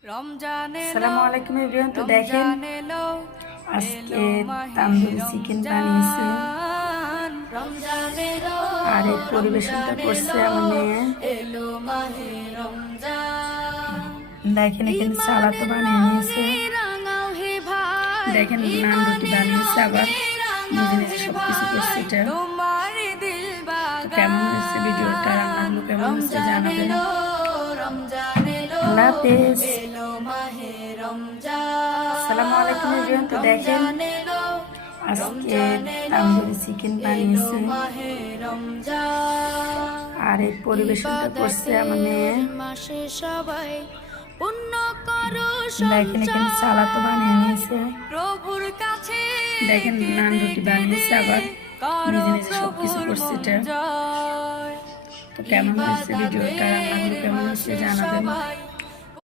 আসসালামু আলাইকুম এভরিওয়ান। তো দেখেন আজকে তান্দুরি চিকেন বানিয়েছি আর এই পরিবেশনটা করছে আমার মেয়ে। দেখেন এখানে সালাদও বানিয়ে নিয়েছে, দেখেন নান রুটি বানিয়েছে, আবার নিজে নিজে সবকিছু করছে। এটা তো কেমন হয়েছে ভিডিওটা, রান্নাগুলো কেমন হয়েছে জানাবেন। আল্লাহ হাফেজ। আসসালামু আলাইকুম এভরিওয়ান। তো দেখেন আজকে তান্দুরি চিকেন বানিয়েছি আর এই পরিবেশনটা করছে আমার মেয়ে। দেখেন এখানে সালাদও বানিয়ে নিয়েছে, দেখেন নান রুটি বানিয়েছে, আবার নিজে নিজে সবকিছু করছে। এটা তো কেমন হয়েছে ভিডিওটা, রান্নাগুলো কেমন হয়েছে জানাবেন।